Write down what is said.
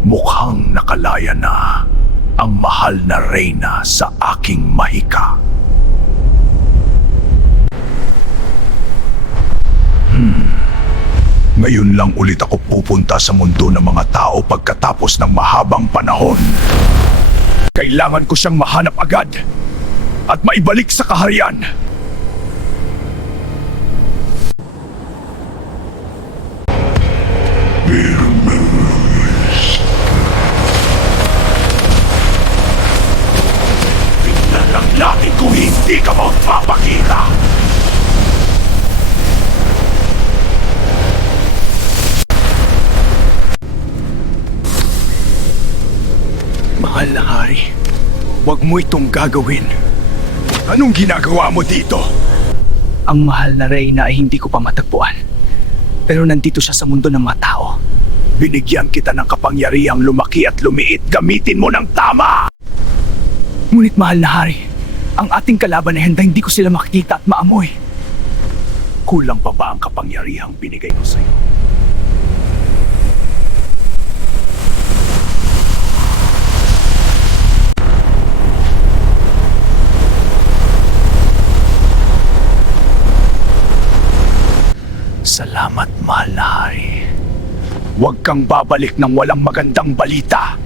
Mukhang nakalaya na ang mahal na reyna sa aking mahika. Ngayon lang ulit ako pupunta sa mundo ng mga tao pagkatapos ng mahabang panahon. Kailangan ko siyang mahanap agad at maibalik sa kaharian. Pinalanglatin ko hindi ka magpapakita. Mahal na hari, huwag mo itong gagawin. Anong ginagawa mo dito? Ang mahal na reyna ay hindi ko pa matagpuan. Pero nandito siya sa mundo ng mga tao. Binigyan kita ng kapangyarihang lumaki at lumiit. Gamitin mo ng tama! Ngunit mahal na hari, ang ating kalaban ay handa hindi ko sila makikita at maamoy. Kulang pa ba ang kapangyarihang binigay ko sa'yo? Salamat, mahal na hari. Huwag kang babalik ng walang magandang balita.